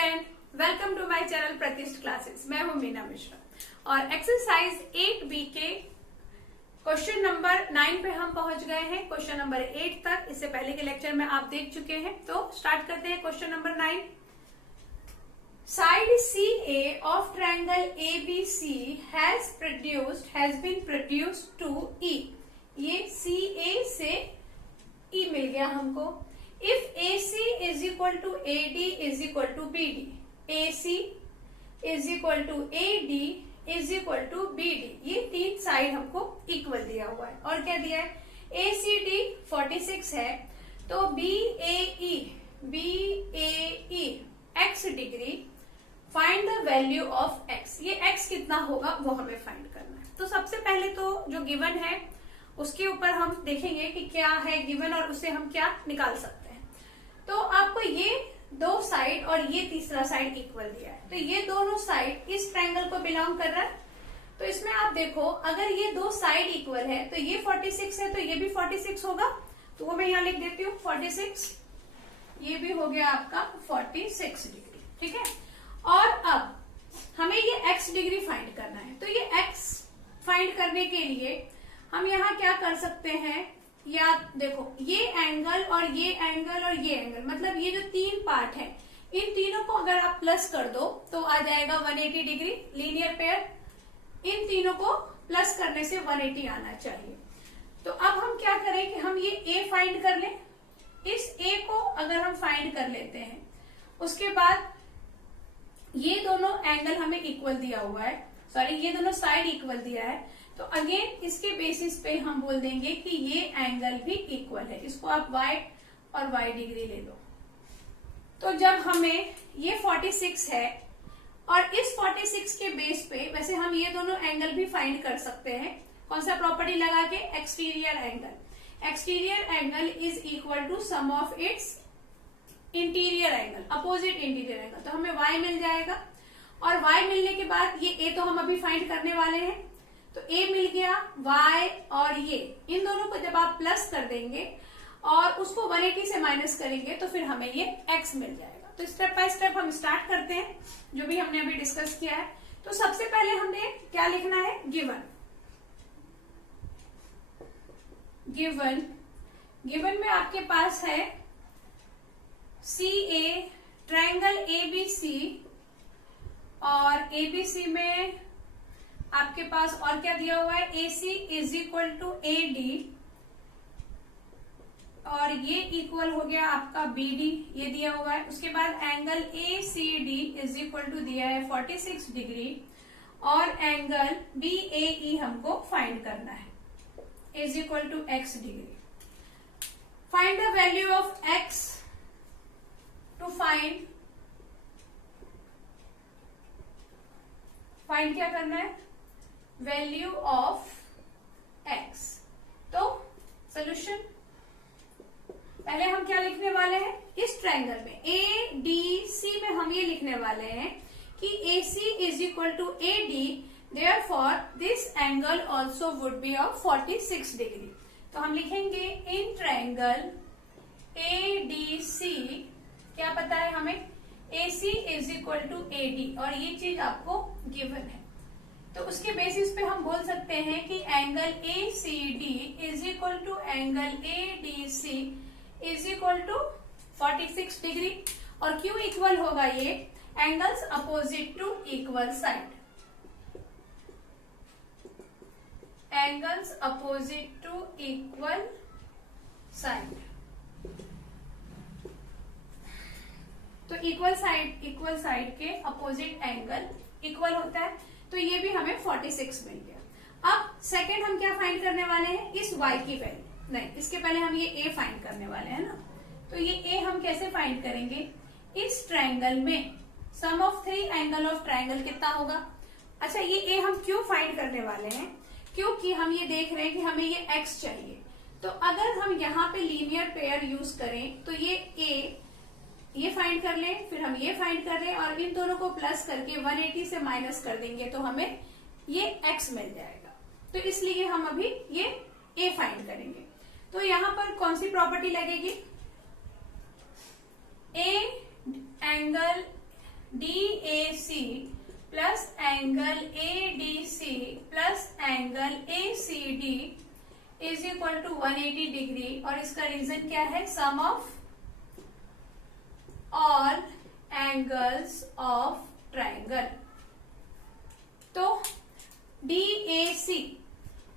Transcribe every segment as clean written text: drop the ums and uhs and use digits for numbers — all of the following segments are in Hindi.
Student, welcome to my channel Pratishth classes. मैं हूं मीना मिश्रा और एक्सरसाइज 8B के क्वेश्चन नंबर 9 पे हम पहुंच गए हैं। क्वेश्चन नंबर 8 तक इससे पहले के लेक्चर में आप देख चुके हैं। तो स्टार्ट करते हैं question number 9। Side CA of triangle ABC has been produced to E। ये CA से E मिल गया हमको। If AC is equal to AD is equal to BD, AC is equal to AD is equal to BD, ये तीन साइड हमको इक्वल दिया हुआ है। और क्या दिया है? ACD 46 है, तो BAE x degree, find the value of x। ये x कितना होगा वो हमें फाइंड करना है। तो सबसे पहले तो जो गिवन है उसके ऊपर हम देखेंगे कि क्या है गिवन और उससे हम क्या निकाल सकते हैं। तो आपको ये दो साइड और ये तीसरा साइड इक्वल दिया है, तो ये दोनों साइड इस ट्रायंगल को बिलोंग कर रहा है। तो इसमें आप देखो, अगर ये दो साइड इक्वल है तो ये 46 है तो ये भी 46 होगा। तो वो मैं यहाँ लिख देती हूँ 46, ये भी हो गया आपका 46 डिग्री। ठीक है, और अब हमें ये x डिग्री फाइंड करना है। तो ये x फाइंड करने के लिए हम यहाँ क्या कर सकते हैं, या देखो ये एंगल और ये एंगल और ये एंगल, मतलब ये जो तीन पार्ट है इन तीनों को अगर आप प्लस कर दो तो आ जाएगा 180 डिग्री लीनियर पेयर। इन तीनों को प्लस करने से 180 आना चाहिए। तो अब हम क्या करें कि हम ये a फाइंड कर लें। इस a को अगर हम फाइंड कर लेते हैं, उसके बाद ये दोनों एंगल हमें इक्वल दिया हुआ है, सॉरी ये दोनों साइड इक्वल दिया है, तो अगेन इसके बेसिस पे हम बोल देंगे कि ये एंगल भी इक्वल है। इसको आप y और y डिग्री ले लो। तो जब हमें ये 46 है और इस 46 के बेस पे वैसे हम ये दोनों एंगल भी फाइंड कर सकते हैं। कौन सा प्रॉपर्टी लगा के? Exterior angle. Exterior angle is equal to sum of its interior angle, opposite interior angle. तो हमें y मिल जाएगा, और y मिलने के बाद ये a तो हम अभी फाइंड करने वाले हैं, तो a मिल गया, y और ये इन दोनों को जब आप प्लस कर देंगे और उसको 180 से माइनस करेंगे तो फिर हमें ये x मिल जाएगा। तो स्टेप बाय स्टेप हम स्टार्ट करते हैं जो भी हमने अभी डिस्कस किया है। तो सबसे पहले हमने क्या लिखना है? गिवन। गिवन में आपके पास है CA ट्रायंगल ABC, और ABC में आपके पास और क्या दिया हुआ है? AC is equal to AD, और ये इक्वल हो गया आपका BD, ये दिया हुआ है। उसके बाद angle ACD is equal to दिया है 46 डिग्री, और एंगल BAE हमको फाइंड करना है is equal to x degree. Find the value of x। To find क्या करना है? Value of x। तो सोल्यूशन पहले हम क्या लिखने वाले हैं? इस ट्रायंगल में ADC में हम ये लिखने वाले हैं कि AC is equal to AD, therefore this angle also would be of 46 degree. तो हम लिखेंगे इन ट्रायंगल ADC, क्या पता है हमें? AC is equal to AD, और ये चीज आपको गिवन है। तो उसके बेसिस पे हम बोल सकते हैं कि angle ACD is equal to angle ADC is equal to 46 degree. और क्यों इक्वल होगा ये? Angles opposite to equal side. Angles opposite to equal side. तो इक्वल साइड के अपोजिट एंगल इक्वल होता है, तो ये भी हमें 46 मिल गया। अब सेकंड हम क्या फाइंड करने वाले हैं? इस y की वैल्यू। नहीं, इसके पहले हम ये a फाइंड करने वाले हैं ना। तो ये a हम कैसे फाइंड करेंगे? इस ट्रायंगल में सम ऑफ 3 एंगल ऑफ ट्रायंगल कितना होगा? अच्छा, ये a हम क्यों फाइंड करने वाले हैं? क्योंकि हम ये देख रहे हैं कि हमें ये x चाहिए। तो अगर हम यहाँ पे लीनियर पेयर यूज करें तो ये a ये फाइंड कर लें, फिर हम ये फाइंड कर लें, और इन दोनों को प्लस करके 180 से माइनस कर देंगे तो हमें ये x मिल जाएगा। तो इसलिए हम अभी ये a फाइंड करेंगे। तो यहाँ पर कौन सी प्रॉपर्टी लगेगी? a angle DAC plus angle ADC plus angle ACD is equal to 180 degree. और इसका रीजन क्या है? Sum of all angles of triangle. तो DAC,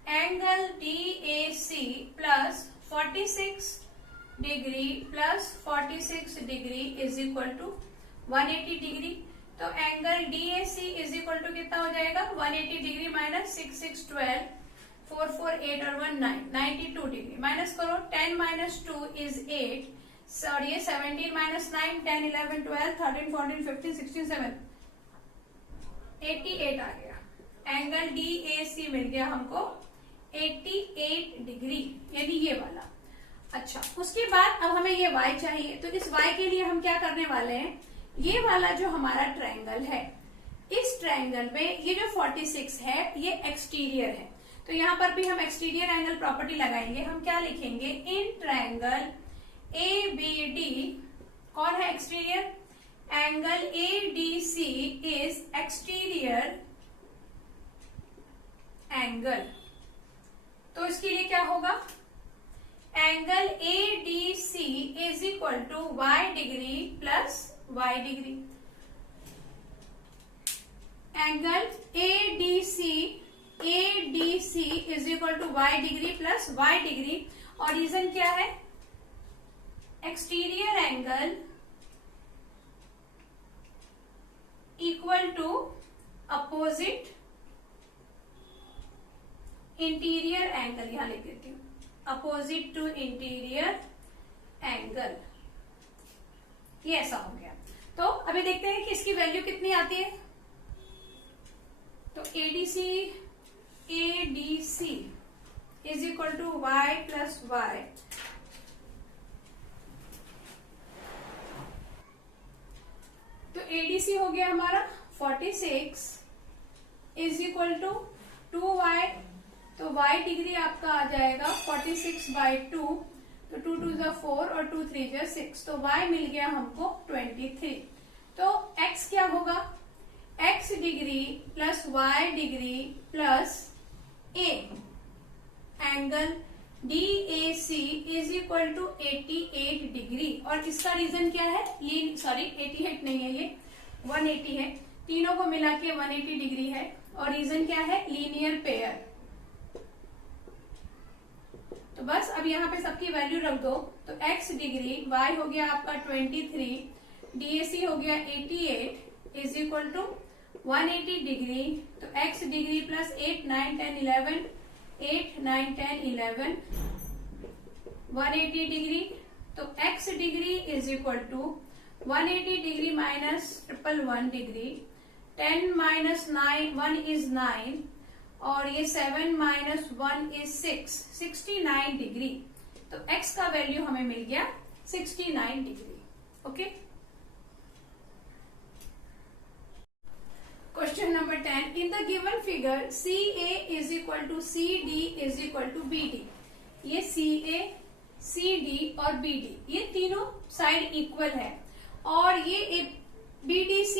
angle DAC plus 46 degree plus 46 degree is equal to 180 degree. तो angle DAC is equal to कितना हो जाएगा? 180 डिग्री माइनस 6 6 12 4 4 8 और 1 9 92 डिग्री। माइनस करो, 10 माइनस 2 इज 8 और ये 17 माइनस 9 10 11 12 13 14 15 16 7 88 आ गया। एंगल DAC मिल गया हमको 88 डिग्री, यानी ये वाला। अच्छा, उसके बाद अब हमें ये y चाहिए। तो इस y के लिए हम क्या करने वाले हैं? ये वाला जो हमारा ट्रायंगल है, इस ट्रायंगल में ये जो 46 है ये एक्सटीरियर है। तो यहां पर भी हम एक्सटीरियर एंगल प्रॉपर्टी लगाएंगे। हम क्या लिखेंगे? इन ट्रायंगल ABD, कौन है exterior? Angle ADC is exterior angle. तो इसके लिए क्या होगा? Angle ADC is equal to y degree plus y degree. Angle ADC is equal to y degree plus y degree. और रीजन क्या है? Exterior angle equal to opposite interior angle. यहां लिख देती हूं, अपोजिट टू इंटीरियर एंगल। ये ऐसा हो गया। तो अभी देखते हैं कि इसकी वैल्यू कितनी आती है। तो ADC is equal to y plus y। तो ADC हो गया हमारा 46 इज इक्वल टू 2y। तो y डिग्री आपका आ जाएगा 46/2। तो 2 2 जा 4 और 2 3 जा 6। तो y मिल गया हमको 23। तो x क्या होगा? x degree plus y degree plus a angle DAC is equal to 88 degree. और इसका रीजन क्या है? 88 नहीं है, ये 180 है। तीनों को मिला के 180 डिग्री है। और रीजन क्या है? Linear pair. तो बस अब यहाँ पे सबकी वैल्यू रख दो। तो x डिग्री, y हो गया आपका 23, DAC हो गया 88 इज इक्वल टू 180 डिग्री। तो x डिग्री प्लस 8 9 10 11 8 9 10 11 180 डिग्री। तो x degree is equal to 180 degree minus 111 degree. 10 minus 9 1 is 9 और ये 7 माइनस 1 इज 6 69 डिग्री। तो x का वैल्यू हमें मिल गया 69 degree. Okay, question number 10। In the given figure CA is equal to CD is equal to BD। ये CA, CD और BD ये तीनों साइड इक्वल है। और ये DBC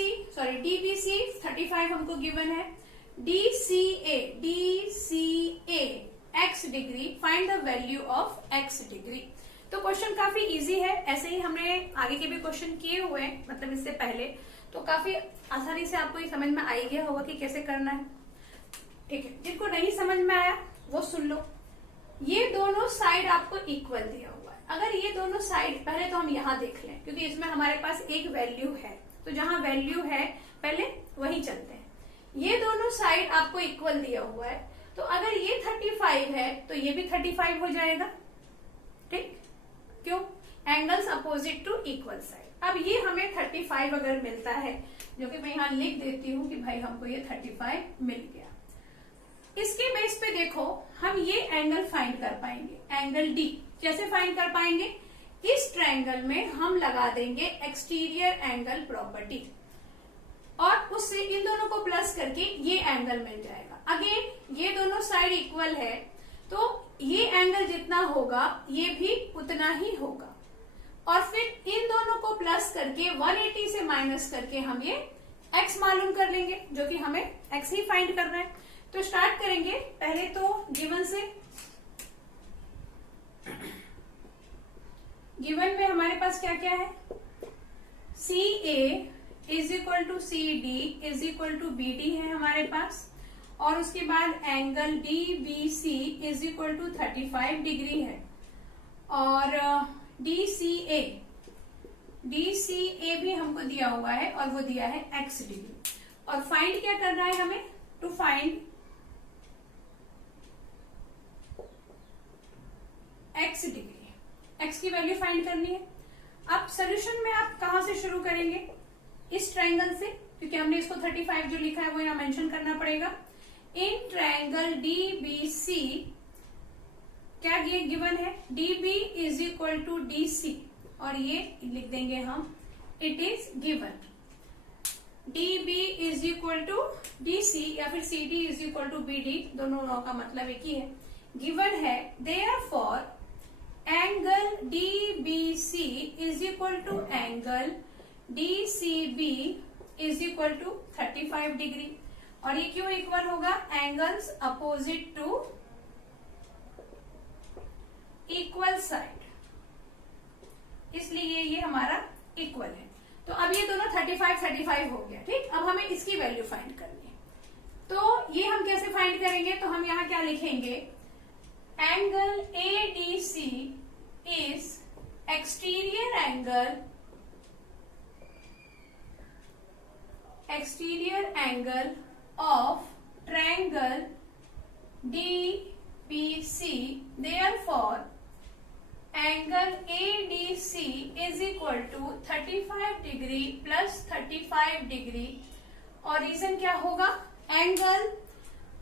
35 हमको गिवन है। DCA x degree, find the value of x degree. तो क्वेश्चन काफी इजी है। ऐसे ही हमने आगे के भी क्वेश्चन किए हुए हैं, मतलब इससे पहले। तो काफी आसानी से आपको ये समझ में आ ही गया होगा कि कैसे करना है। ठीक है, जिनको नहीं समझ में आया वो सुन लो। ये दोनों साइड आपको इक्वल दिया हुआ है। अगर ये दोनों साइड, पहले तो हम यहाँ देख लें क्योंकि इसमें हमारे पास एक वैल्यू है। तो जहां वैल्यू है पहले वही चलते हैं। ये दोनों साइड आपको इक्वल दिया हुआ है। तो अगर ये 35 है तो ये भी 35 हो जाएगा। ठीक, क्यों? Angles opposite to equal side. अब ये हमें 35 अगर मिलता है, जो कि मैं यहां लिख देती हूं कि भाई हमको ये 35 मिल गया। इसके बेस पे देखो हम ये एंगल फाइंड कर पाएंगे, एंगल D। कैसे फाइंड कर पाएंगे? इस ट्रायंगल में हम लगा देंगे एक्सटीरियर एंगल प्रॉपर्टी और उससे इन दोनों को प्लस करके ये एंगल मिल जाएगा। अगेन ये दोनों साइड इक्वल है तो ये एंगल जितना होगा ये भी उतना ही होगा। और फिर इन दोनों को प्लस करके 180 से माइनस करके हम ये x मालूम कर लेंगे, जो कि हमें x ही फाइंड करना है। तो स्टार्ट करेंगे पहले तो गिवन से। गिवन में हमारे पास क्या क्या है, C A is equal to C D is equal to B D है हमारे पास, और उसके बाद angle D B C is equal to 35 degree है, और डी सी ए भी हमको दिया हुआ है और वो दिया है x डिग्री। और फाइंड क्या करना है हमें, to find x degree, x की वैल्यू फाइंड करनी है। अब सोल्यूशन में आप कहां से शुरू करेंगे, इस ट्रायंगल से, क्योंकि हमने इसको 35 जो लिखा है वो यहां मेंशन करना पड़ेगा। In triangle D B C क्या ये गिवन है, D B is equal to D C, और ये लिख देंगे हम, it is given D B is equal to D C या फिर C D is equal to B D, दोनों का मतलब एक ही है। गिवन है therefore angle D B C is equal to angle D C B is equal to 35 degree. और ये क्यों इक्वल होगा, angles opposite to equal side, इसलिए ये हमारा इक्वल है। तो अब ये दोनों 35 हो गया, ठीक। अब हमें इसकी वैल्यू फाइंड करनी है। तो ये हम कैसे फाइंड करेंगे, तो हम यहां क्या लिखेंगे, angle A D C is exterior angle of triangle D B C, therefore angle A D C is equal to 35 degree plus 35 degree. और रीजन क्या होगा, angle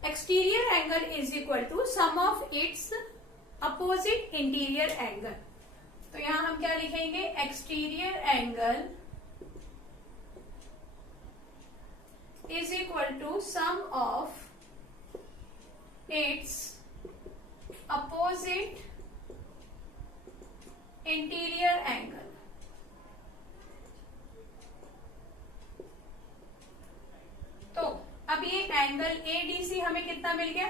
exterior angle is equal to sum of its opposite interior angle. तो यहां हम क्या लिखेंगे, exterior angle is equal to sum of its opposite interior angle. तो अब ये एंगल एडीसी हमें कितना मिल गया,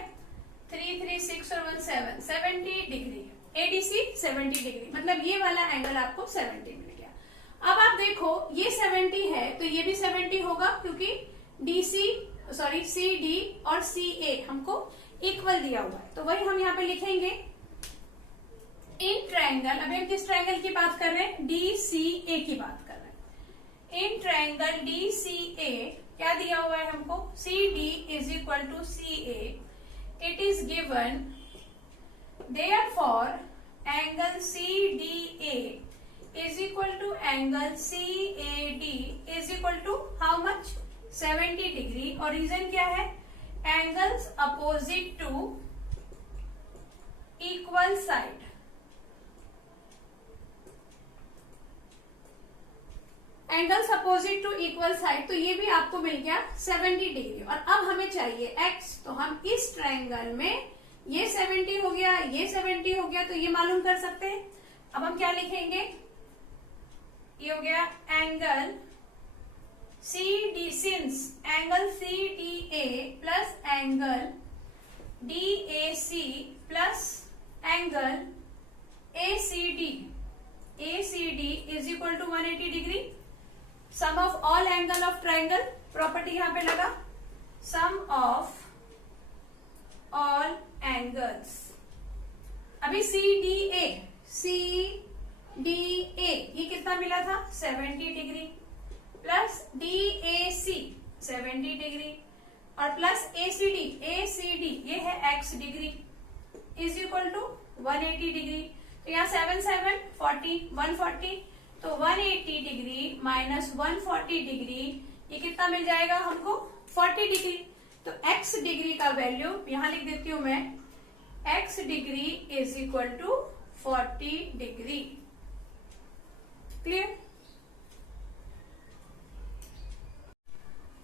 336 और 17 70 डिग्री, एडीसी 70 डिग्री, मतलब ये वाला एंगल आपको 70 मिल गया। अब आप देखो ये 70 है तो ये भी 70 होगा, क्योंकि सी डी और सी ए हमको इक्वल दिया हुआ है। तो वही हम यहाँ पे लिखेंगे इन ट्रायंगल, अभी हम किस ट्रायंगल की बात कर रहे हैं, डी सी ए की बात कर रहे हैं। इन ट्रायंगल डी सी ए क्या दिया हुआ है हमको, C D is equal to C A, it is given therefore angle C D A is equal to angle C A D is equal to how much, 70 degree. और रीजन क्या है, angles opposite to equal side, angles opposite to equal side, तो ये भी आपको मिल गया 70 डिग्री। और अब हमें चाहिए x, तो हम इस ट्रायंगल में ये 70 हो गया, ये 70 हो गया, तो ये मालूम कर सकते हैं। अब हम क्या लिखेंगे, ये हो गया angle C D, since angle C D A plus angle D A C plus angle A C D is equal to 180 degree. Sum of all angle of triangle, property यहां पे लगा, सम ऑफ ऑल एंगल्स। अभी सी डी ए ये कितना मिला था, 70 degree, plus D A C 70 degree, और प्लस ए सी डी ये है x degree, is equal to 180 degree. तो यहाँ 7 7 40 140, तो 180 डिग्री माइनस 140 डिग्री, ये कितना मिल जाएगा हमको, 40 डिग्री। तो x डिग्री का वैल्यू यहां लिख देती हूं मैं, x degree is equal to 40 degree. Clear.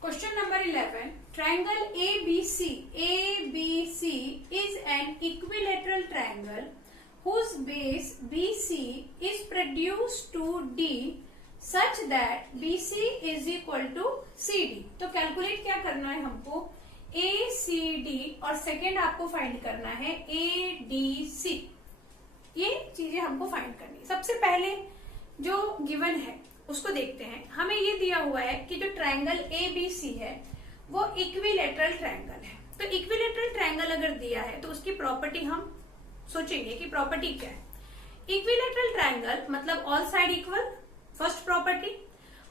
Question number 11, triangle ABC is an equilateral triangle whose base BC is produced to D such that BC is equal to CD। तो कैलकुलेट क्या करना है हमको, ACD और सेकेंड आपको फाइंड करना है ADC। ये चीजें हमको फाइंड करनी है। सबसे पहले जो गिवन है उसको देखते हैं। हमें ये दिया हुआ है कि जो ट्रायंगल ABC है वो इक्विलेटरल ट्रायंगल है। तो इक्विलेटरल ट्रायंगल अगर दिया है तो उसकी प्रॉपर्टी हम सोचेंगे कि प्रॉपर्टी क्या है। इक्विलेटरल ट्रायंगल मतलब all side equal, first property.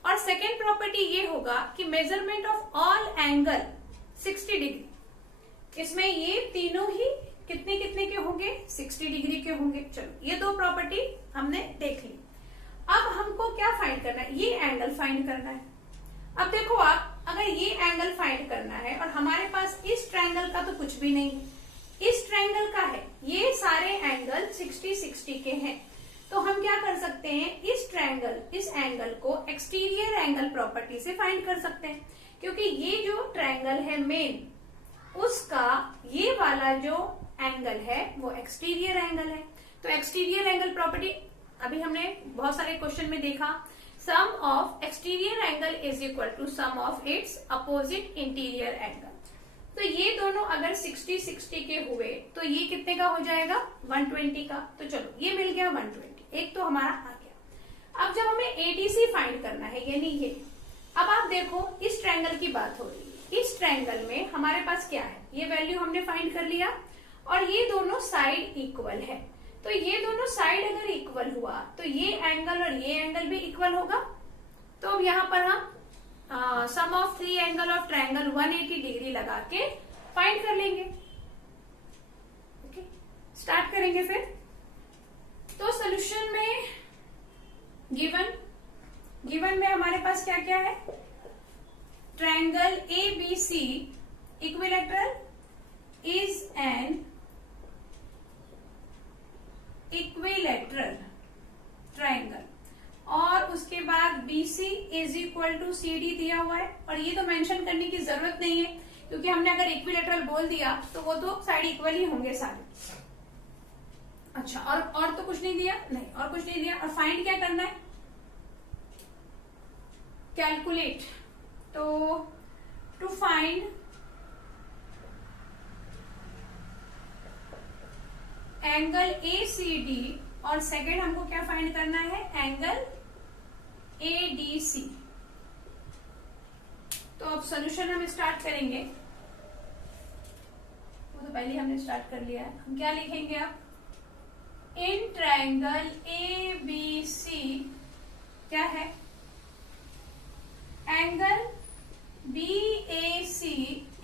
और सेकेंड प्रॉपर्टी ये होगा कि measurement of all angle 60 degree. इसमें ये तीनों ही कितने कितने के होंगे, 60 डिग्री के होंगे। चलो ये दो प्रॉपर्टी हमने देख ली। अब हमको क्या फाइंड करना है, ये एंगल फाइंड करना है। अब देखो आप, अगर ये एंगल फाइंड करना है और हमारे पास इस ट्रायंगल का तो कुछ भी नहीं है, इस ट्रायंगल का है, ये सारे एंगल 60-60 के हैं, तो हम क्या कर सकते हैं, इस एंगल को एक्सटीरियर एंगल प्रॉपर्टी से फाइंड कर सकते हैं। क्योंकि ये जो ट्रायंगल है मेन, उसका ये वाला जो एंगल है वो एक्सटीरियर एंगल है। तो एक्सटीरियर एंगल प्रॉपर्टी अभी हमने बहुत सारे क्वेश्चन में देखा, sum of exterior angle is equal to sum of its opposite interior angle. तो ये दोनों अगर 60-60 के हुए तो ये कितने का हो जाएगा, 120 का। तो चलो ये मिल गया 120, एक तो हमारा आ गया। अब जब हमें ADC फाइंड करना है, यानी ये, अब आप देखो इस ट्रायंगल की बात हो रही है। इस ट्रायंगल में हमारे पास क्या है, ये वैल्यू हमने फाइंड कर लिया और ये दोनों साइड इक्वल है। तो ये दोनों साइड अगर इक्वल हुआ तो ये एंगल और ये एंगल भी इक्वल होगा। तो अब यहाँ पर हम sum of 3 angle of triangle 180 degree लगा के फाइंड कर लेंगे। ओके, स्टार्ट करेंगे फिर। तो सोल्यूशन में गिवन में हमारे पास क्या क्या है, triangle ABC equilateral is an equilateral triangle, और उसके बाद BC is equal to CD दिया हुआ है। और ये तो मेंशन करने की जरूरत नहीं है क्योंकि हमने अगर इक्विलेटरल बोल दिया तो वो तो साइड इक्वल ही होंगे सारे। अच्छा, और तो कुछ नहीं दिया, नहीं और कुछ नहीं दिया। और फाइंड क्या करना है, कैलकुलेट। तो टू फाइंड एंगल ACD और सेकेंड हमको क्या फाइंड करना है, एंगल ADC। तो अब सॉल्यूशन हम स्टार्ट करेंगे। वो तो पहले हमने स्टार्ट कर लिया है। हम क्या लिखेंगे अब, इन ट्रायंगल ABC क्या है, angle BAC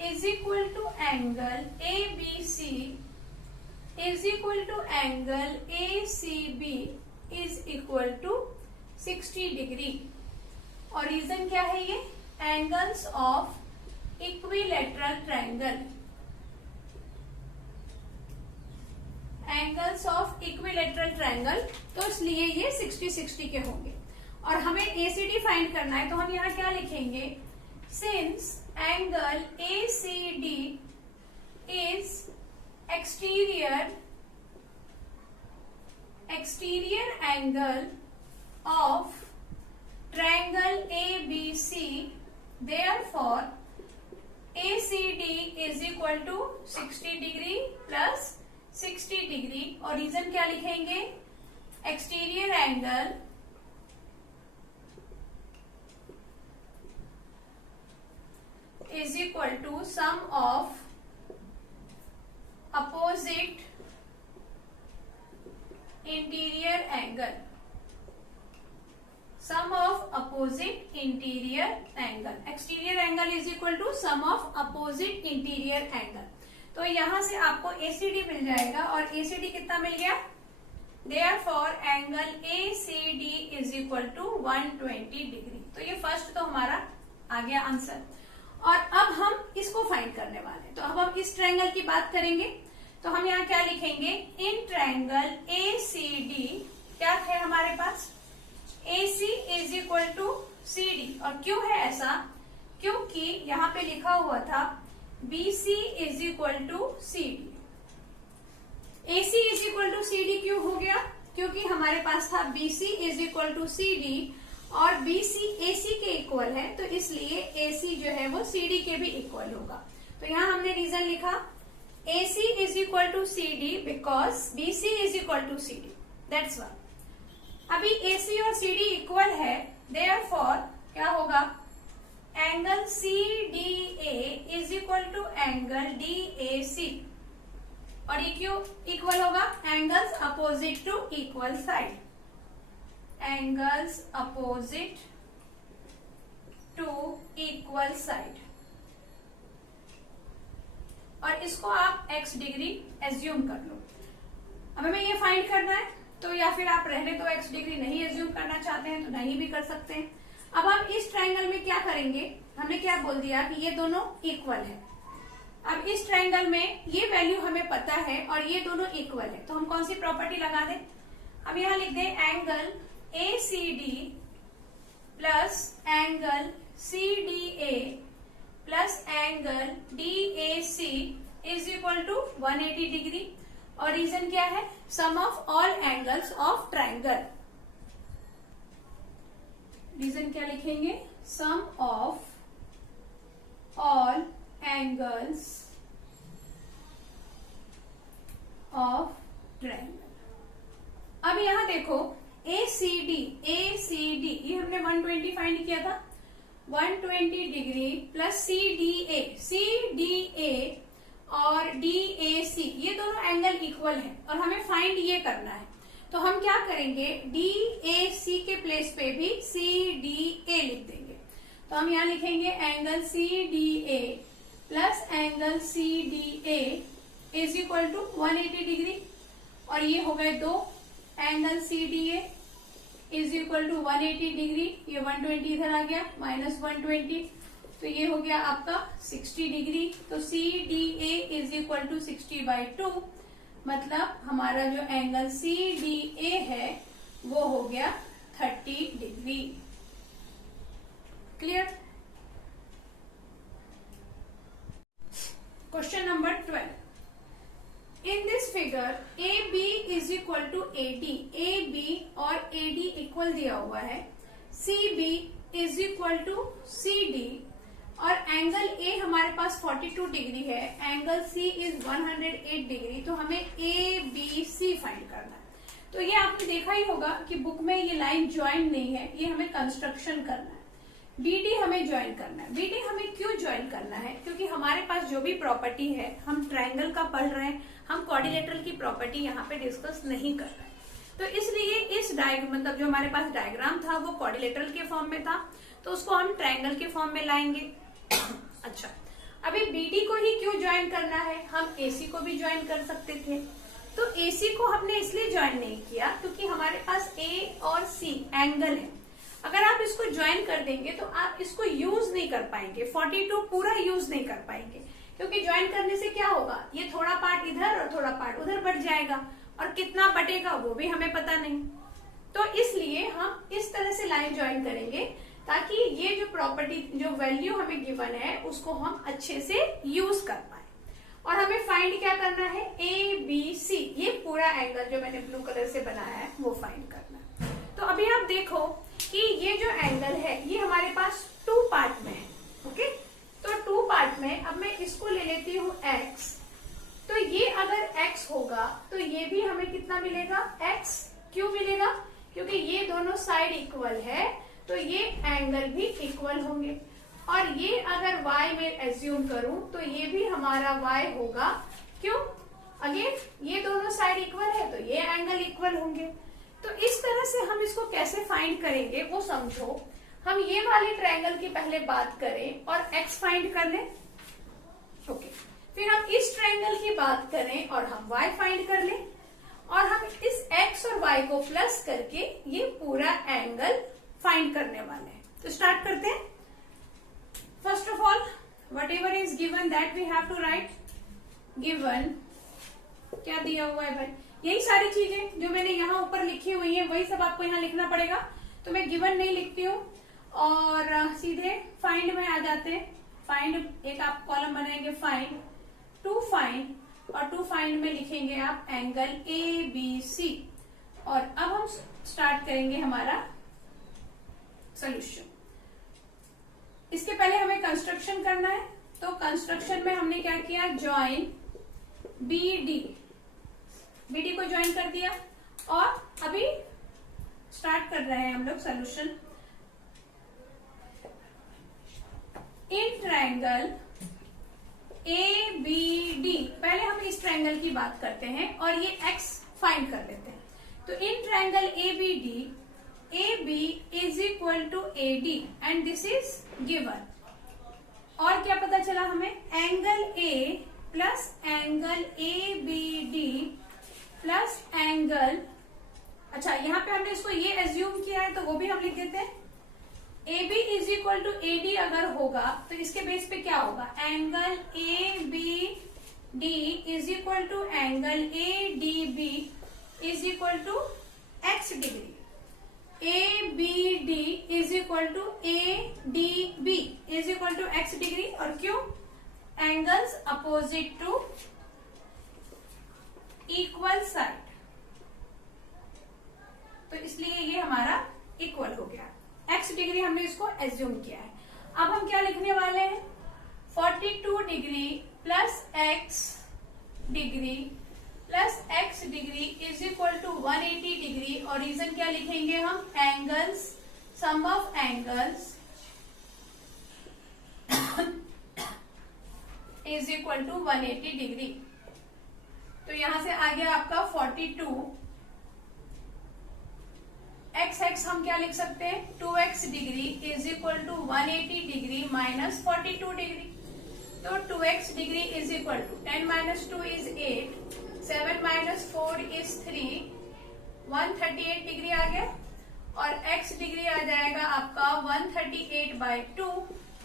is equal to angle ABC is equal to angle ACB is equal to 60 degree. और रीजन क्या है, ये angles of equilateral triangle, angles of equilateral triangle, तो इसलिए ये 60-60 के होंगे। और हमें ACD फाइंड करना है, तो हम यहाँ क्या लिखेंगे, since angle ACD is exterior angle of triangle ABC, therefore ACD is equal to 60 degree plus 60 degree। और रीजन क्या लिखेंगे, exterior angle is equal to sum of opposite interior angle, sum of opposite interior angle, exterior angle is equal to sum of opposite interior angle। तो यहां से आपको ACD मिल जाएगा और ACD कितना मिल गया, therefore angle ACD is equal to 120 degree. तो ये फर्स्ट तो हमारा आ गया आंसर। और अब हम इसको फाइंड करने वाले हैं। तो अब हम इस ट्रायंगल की बात करेंगे। तो हम यहाँ क्या लिखेंगे, इन ट्रायंगल ACD क्या है हमारे पास, AC is equal to CD। और क्यों है ऐसा, क्योंकि यहाँ पे लिखा हुआ था BC is equal to CD। AC is equal to CD क्यों हो गया, क्योंकि हमारे पास था BC is equal to CD और BC AC के इक्वल है, तो इसलिए AC जो है वो CD के भी इक्वल होगा। तो यहां हमने रीजन लिखा AC is equal to CD because BC is equal to CD, that's one. अभी AC और CD इक्वल है, देयरफॉर क्या होगा, angle CDA is equal to angle DAC, और ये क्यों इक्वल होगा, angles opposite to equal side, angles opposite to equal side, और इसको आप x डिग्री एज्यूम कर लो। अब हमें ये फाइंड करना है, तो या फिर आप रहने तो x डिग्री नहीं एज्यूम करना चाहते हैं तो नहीं भी कर सकते हैं। अब हम इस ट्रायंगल में क्या करेंगे, हमने क्या बोल दिया कि ये दोनों इक्वल है। अब इस ट्रायंगल में ये वैल्यू हमें पता है और ये दोनों इक्वल है, तो हम कौन सी प्रॉपर्टी लगा दें, अब यहां लिख दें angle ACD plus angle CDA plus angle DAC is equal to 180 degree, और रीजन क्या है, sum of all angles of triangle. Reason क्या लिखेंगे, sum of all angles of triangle. अब यहां देखो ACD ये हमने 120 फाइंड किया था, 120 डिग्री प्लस CDA और DAC, ये दोनों एंगल इक्वल है और हमें फाइंड ये करना है। तो हम क्या करेंगे, DAC के प्लेस पे भी CDA लिख देंगे। तो हम यहाँ लिखेंगे angle CDA plus angle CDA is equal to 180 degree, और ये हो गए दो, angle CDA is equal to 180 degree, ये 120 इधर आ गया माइनस 120, तो ये हो गया आपका 60 डिग्री। तो CDA इज इक्वल टू 60/2, मतलब हमारा जो एंगल CDA है वो हो गया 30 degree. Clear. Question number 12, in this figure AB is equal to AD, AB और AD इक्वल दिया हुआ है, CB is equal to CD, और एंगल A हमारे पास 42 डिग्री है, एंगल C इज 108 डिग्री, तो हमें ABC फाइंड करना है। तो ये आपने देखा ही होगा कि बुक में ये लाइन ज्वाइन नहीं है, ये हमें कंस्ट्रक्शन करना है। BD हमें ज्वाइन करना है। BD हमें क्यों ज्वाइन करना है, क्योंकि हमारे पास जो भी प्रॉपर्टी है, हम ट्रायंगल का पढ़ रहे हैं, हम क्वाड्रिलेटरल की प्रॉपर्टी यहाँ पे डिस्कस नहीं कर रहे हैं, तो इसलिए इस मतलब जो हमारे पास डायग्राम था वो क्वाड्रिलेटरल के फॉर्म में था, तो उसको हम ट्रायंगल के फॉर्म में लाएंगे। अच्छा, अभी BD को ही क्यों ज्वाइन करना है, हम AC को भी ज्वाइन कर सकते थे, तो AC को हमने इसलिए ज्वाइन नहीं किया क्योंकि हमारे पास A और C एंगल है। अगर आप इसको ज्वाइन कर देंगे तो आप इसको यूज नहीं कर पाएंगे, 42 पूरा यूज नहीं कर पाएंगे, क्योंकि ज्वाइन करने से क्या होगा, ये थोड़ा पार्ट इधर और थोड़ा पार्ट उधर बढ़ जाएगा, और कितना बटेगा वो भी हमें पता नहीं। तो इसलिए हम इस तरह से लाइन ज्वाइन करेंगे ताकि ये जो प्रॉपर्टी, जो वैल्यू हमें गिवन है, उसको हम अच्छे से यूज कर पाए। और हमें फाइंड क्या करना है, ABC, ये पूरा एंगल जो मैंने ब्लू कलर से बनाया है वो फाइंड करना है। तो अभी आप देखो कि ये जो एंगल है ये हमारे पास 2 पार्ट में है, ओके। तो 2 पार्ट में अब मैं इसको ले लेती हूँ x, तो ये अगर x होगा तो ये भी हमें कितना मिलेगा, x। क्यों मिलेगा, क्योंकि ये दोनों साइड इक्वल है, तो ये एंगल भी इक्वल होंगे। और ये अगर y में एज्यूम करूं तो ये भी हमारा y होगा, क्यों, अगेन ये दोनों साइड इक्वल है तो ये एंगल इक्वल होंगे। तो इस तरह से हम इसको कैसे फाइंड करेंगे वो समझो। हम ये वाले ट्रायंगल की पहले बात करें और x फाइंड कर लें, ओके। फिर हम इस ट्रायंगल की बात करें और हम y फाइंड कर लें, और हम इस x और y को प्लस करके ये पूरा एंगल फाइंड करने वाले हैं। तो स्टार्ट करते हैं। First of all, whatever is given that we have to write. given क्या दिया हुआ है भाई, यही सारी चीजें जो मैंने यहाँ ऊपर लिखी हुई है वही सब आपको यहाँ लिखना पड़ेगा। तो मैं गिवन नहीं लिखती हूँ और सीधे फाइंड में आ जाते हैं। फाइंड, एक आप कॉलम बनाएंगे फाइंड, टू फाइंड, और टू फाइंड में लिखेंगे आप एंगल ABC। और अब हम स्टार्ट करेंगे हमारा सोल्यूशन। इसके पहले हमें कंस्ट्रक्शन करना है, तो कंस्ट्रक्शन में हमने क्या किया, ज्वाइन BD को ज्वाइन कर दिया और अभी स्टार्ट कर रहे हैं हम लोग सोल्यूशन। इन ट्रायंगल ABD, पहले हम इस ट्रायंगल की बात करते हैं और ये x फाइंड कर लेते हैं। तो in triangle ABD, AB is equal to AD and this is given. और क्या पता चला हमें, angle A plus angle ABD plus angle, अच्छा यहाँ पे हमने इसको ये एज्यूम किया है तो वो भी हम लिख देते हैं। AB is equal to AD अगर होगा तो इसके बेस पे क्या होगा, angle ABD is equal to angle ADB is equal to x degree. ABD is equal to ADB is equal to x degree, और क्यों, angles opposite to equal side, तो इसलिए ये हमारा इक्वल हो गया। x डिग्री हमने इसको एज्यूम किया है। अब हम क्या लिखने वाले हैं, 42 degree plus x degree plus x degree is equal to 180 degree, और रीजन क्या लिखेंगे हम, angles, sum of angles is equal to 180 degree. तो यहां से आ गया आपका 42, x हम क्या लिख सकते हैं, 2x degree is equal to 180 degree minus 42 degree. तो 2x degree is equal to 10 minus 2 is 8, 7 minus 4 is 3, 138 degree आ गया, और x डिग्री आ जाएगा आपका 138 बाई 2,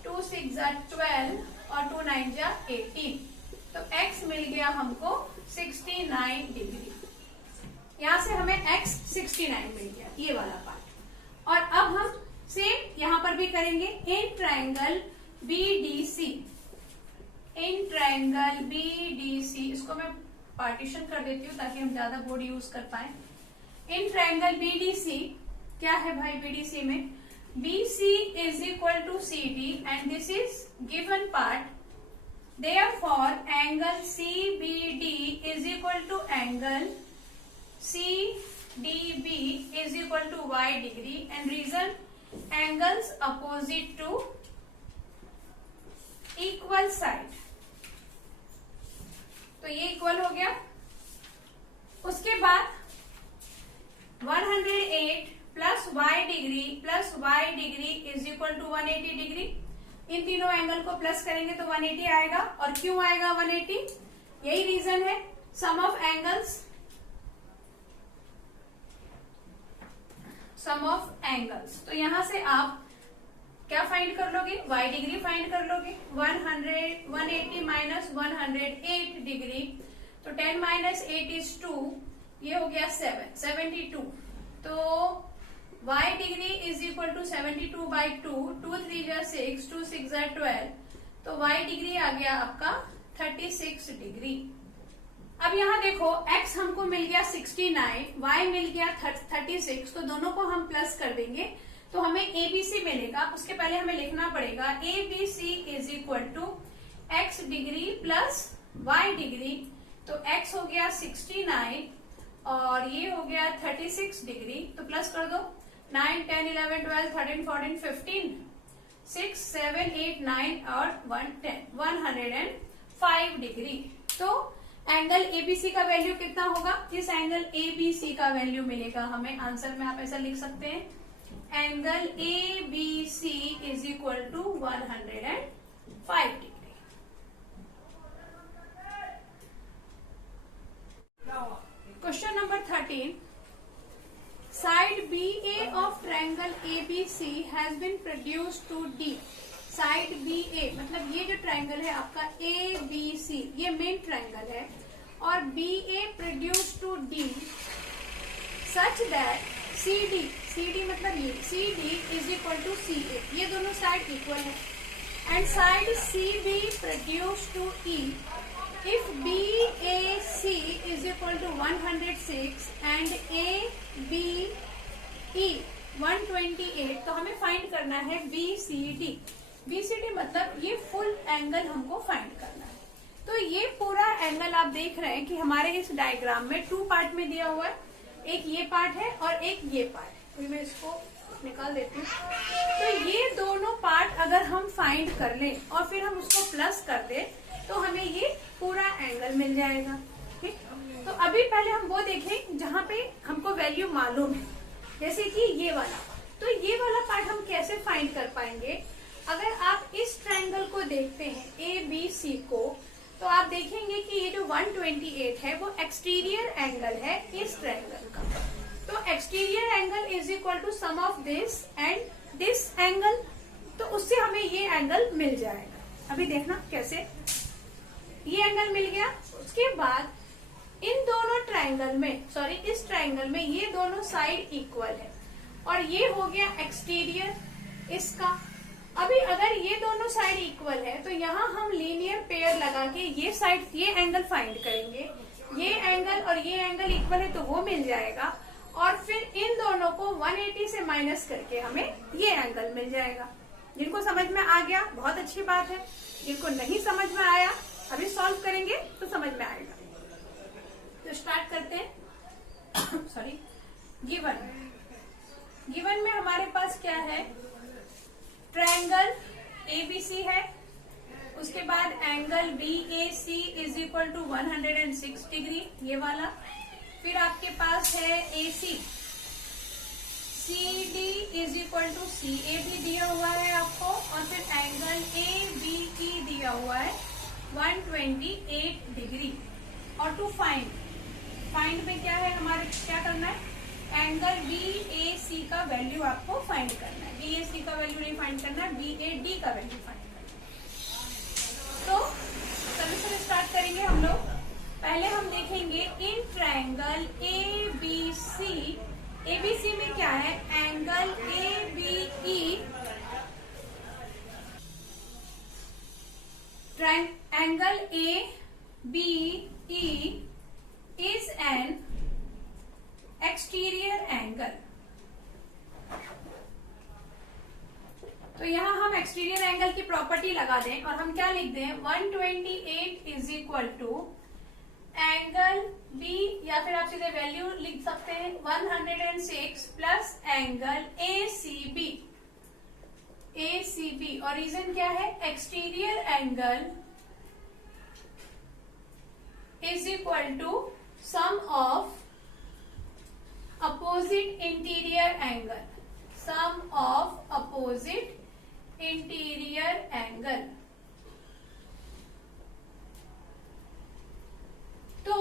2 6 जा 12 और 2 9 जा 18। तो x मिल गया हमको 69 डिग्री। यहां से हमें x 69 मिल गया, ये वाला पार्ट। और अब हम सेम यहां पर भी करेंगे। In triangle BDC, in triangle BDC, इसको मैं पार्टीशन कर देती हूँ ताकि हम ज्यादा बोर्ड यूज कर पाए। इन ट्रायंगल BDC क्या है भाई, BDC में BC is equal to CD and this is given part, therefore angle CBD is equal to angle CDB is equal to y degree, and reason angles opposite to equal side, तो ये इक्वल हो गया। उसके बाद 108 plus y degree is equal to 180 degree. इन तीनों एंगल को प्लस करेंगे तो 180 आएगा। और क्यों आएगा 180, यही रीजन है, sum of angles, sum of angles. तो यहां से आप क्या फाइंड कर लोगे, y डिग्री फाइंड कर लोगे। 180 माइनस 108 डिग्री, तो 10 माइनस 8 इज 2, ये हो गया 7, 72। तो y degree is equal to 72 by 2, 2 3 जा 6, 2 6 जा 12, तो y डिग्री आ गया आपका 36 डिग्री। अब यहाँ देखो x हमको मिल गया 69, y मिल गया 36, तो दोनों को हम प्लस कर देंगे तो हमें ABC मिलेगा। उसके पहले हमें लिखना पड़ेगा ABC is equal to x degree plus y degree, तो x हो गया 69 और ये हो गया 36 डिग्री, तो प्लस कर दो 9 10 11 12 13 14 15 6 7 8 9 और 105 डिग्री। तो एंगल ABC का वैल्यू कितना होगा, इस एंगल ABC का वैल्यू मिलेगा हमें, आंसर में आप ऐसा लिख सकते हैं, angle ABC is equal to 105 degree. Question number 13, side BA of triangle ABC has been produced to D। Side BA मतलब ये जो ट्रायंगल है आपका ABC, ये मेन ट्रायंगल है, और BA produce to D such that CD मतलब ये CD is equal to CA, ये दोनों साइड इक्वल है, and side CB produce to E if BAC is equal to 106 and ABE 128, तो हमें फाइंड करना है BCD। BCD मतलब ये फुल एंगल हमको फाइंड करना है। तो ये पूरा एंगल आप देख रहे हैं कि हमारे इस डायग्राम में 2 पार्ट में दिया हुआ है, एक ये पार्ट है और एक ये पार्ट है। तो मैं इसको निकाल देती हूँ। तो ये दोनों पार्ट अगर हम फाइंड कर लें और फिर हम उसको प्लस कर दें तो हमें ये पूरा एंगल मिल जाएगा। ठीक, तो अभी पहले हम वो देखें जहां पे हमको वैल्यू मालूम है, जैसे कि ये वाला। तो ये वाला पार्ट हम कैसे फाइंड कर पाएंगे? अगर आप इस ट्रायंगल को देखते हैं ABC को, तो आप देखेंगे कि ये जो 128 है वो एक्सटीरियर एंगल है इस ट्रायंगल का। तो exterior angle is equal to sum of this and this angle, तो उससे हमें ये एंगल मिल जाएगा। अभी देखना कैसे, ये एंगल मिल गया। उसके बाद इन दोनों ट्रायंगल में, सॉरी इस ट्रायंगल में ये दोनों साइड इक्वल है और ये हो गया एक्सटीरियर इसका। अभी अगर ये दोनों साइड इक्वल है तो यहाँ हम लीनियर पेयर लगा के ये साइड, ये एंगल फाइंड करेंगे। ये एंगल और ये एंगल इक्वल है तो वो मिल जाएगा और फिर इन दोनों को 180 से माइनस करके हमें ये एंगल मिल जाएगा। जिनको समझ में आ गया बहुत अच्छी बात है, जिनको नहीं समझ में आया अभी सॉल्व करेंगे तो समझ में आएगा। तो स्टार्ट करते हैं। सॉरी, गिवन में हमारे पास क्या है? ट्रायंगल ABC है, उसके बाद angle BAC is equal to 106 degree, ये वाला। फिर आपके पास है AC, CD is equal to CA भी दिया हुआ है आपको, और फिर एंगल ABE दिया हुआ है 128 डिग्री। और टू फाइंड में क्या है हमारे, क्या करना है? एंगल BAC का वैल्यू आपको फाइंड करना है। BAC का वैल्यू नहीं फाइंड करना है, BAD का वैल्यू फाइंड करना है। तो चलिए स्टार्ट करेंगे हम लोग। पहले हम देखेंगे इन ट्रायंगल ABC में क्या है? Angle ABE, angle ABE is an exterior angle। तो यहाँ हम एक्सटीरियर एंगल की प्रॉपर्टी लगा दें और हम क्या लिख दें? 128 is equal to angle B, या फिर आप सीधे वैल्यू लिख सकते हैं 106 प्लस एंगल ACB। और रीजन क्या है? Exterior angle is equal to sum of opposite interior angle, sum of opposite interior angle. तो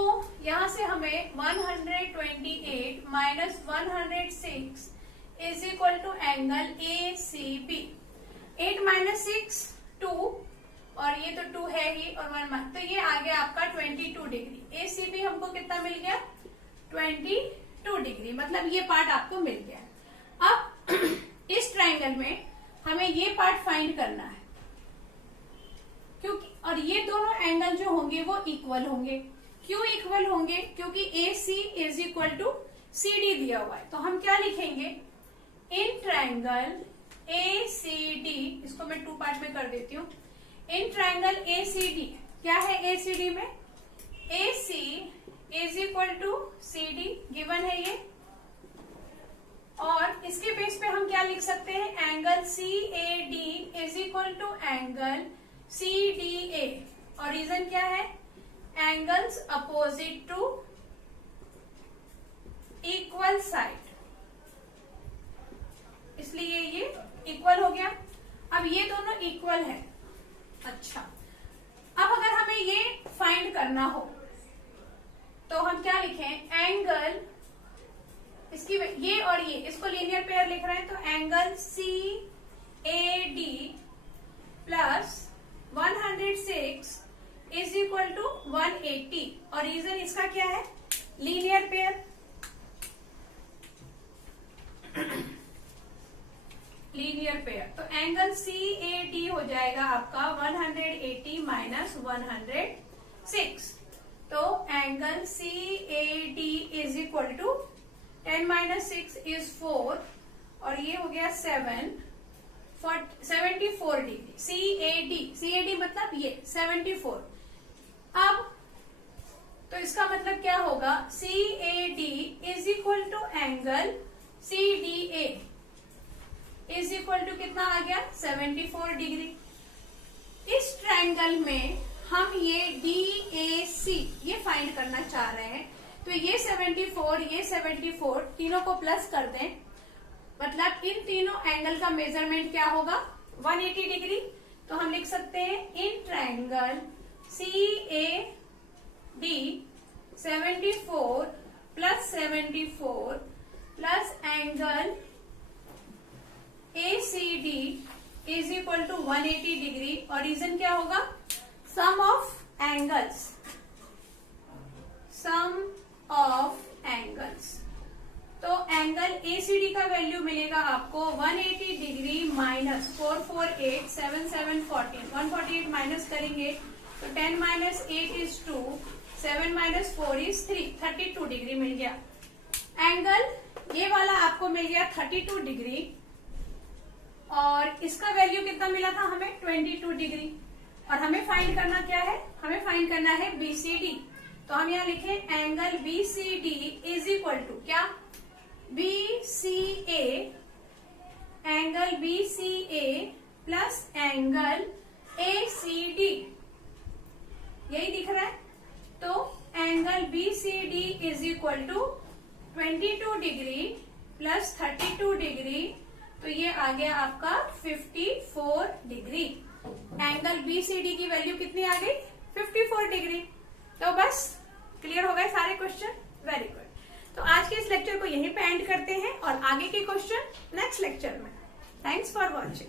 यहां से हमें 128 minus 106 is equal to angle ACB। 8 minus 6 2, और ये तो 2 है ही, और 1 तो ये आ गया आपका 22 डिग्री। ACB हमको कितना मिल गया? 22 डिग्री, मतलब ये पार्ट आपको मिल गया। अब इस ट्रायंगल में हमें ये पार्ट फाइंड करना है, क्योंकि और ये दोनों एंगल जो होंगे वो इक्वल होंगे। क्यों इक्वल होंगे? क्योंकि AC is equal to CD दिया हुआ है। तो हम क्या लिखेंगे? इन ट्रायंगल ACD, इसको मैं 2 पार्ट में कर देती हूँ। इन ट्रायंगल ACD, क्या है ACD में? AC is equal to CD, given है ये। और इसके बेस पे हम क्या लिख सकते हैं? Angle CAD is equal to angle CDA। और रीजन क्या है? Angles opposite to equal side, इसलिए ये इक्वल हो गया। अब ये दोनों इक्वल है। अच्छा, अब अगर हमें ये फाइंड करना हो तो हम क्या लिखें? एंगल, इसकी ये और ये, इसको लीनियर पेयर लिख रहे हैं, तो angle CAD plus 106 is equal to 180। और रीजन इसका क्या है? Linear pair. लीनियर पेयर, तो एंगल CAD हो जाएगा आपका 180 माइनस 106। तो angle CAD is equal to 10 minus 6 is 4, और ये हो गया 74 डिग्री। CAD मतलब ये 74। अब तो इसका मतलब क्या होगा, CAD is equal to angle CDA is equal to कितना आ गया, 74 डिग्री। इस ट्रायंगल में हम ये DAC ये फाइंड करना चाह रहे हैं, तो ये 74 तीनों को प्लस कर दें, मतलब इन तीनों एंगल का मेजरमेंट क्या होगा, 180 डिग्री। तो हम लिख सकते हैं in triangle CAD 74 plus angle ACD is equal to 180 degree. और रीजन क्या होगा, सम ऑफ एंगल्स। तो एंगल ACD का वैल्यू मिलेगा आपको 180 डिग्री माइनस 448 7 148 माइनस करेंगे तो 10 minus 8 is 2, 7 minus 4 is 3, 32 degree मिल गया। एंगल ये वाला आपको मिल गया 32 डिग्री और इसका वैल्यू कितना मिला था हमें, 22 डिग्री। और हमें फाइंड करना क्या है, हमें फाइंड करना है BCD। तो हम यहाँ लिखे angle BCD is equal to क्या, angle BCA plus angle ACD, यही दिख रहा है। तो angle BCD is equal to 22 degree plus 32 degree, तो ये आ गया आपका 54 डिग्री। एंगल BCD की वैल्यू कितनी आ गई, 54 डिग्री। तो बस क्लियर हो गए सारे क्वेश्चन, वेरी गुड। तो आज के इस लेक्चर को यहीं पे एंड करते हैं और आगे के क्वेश्चन नेक्स्ट लेक्चर में। Thanks for watching.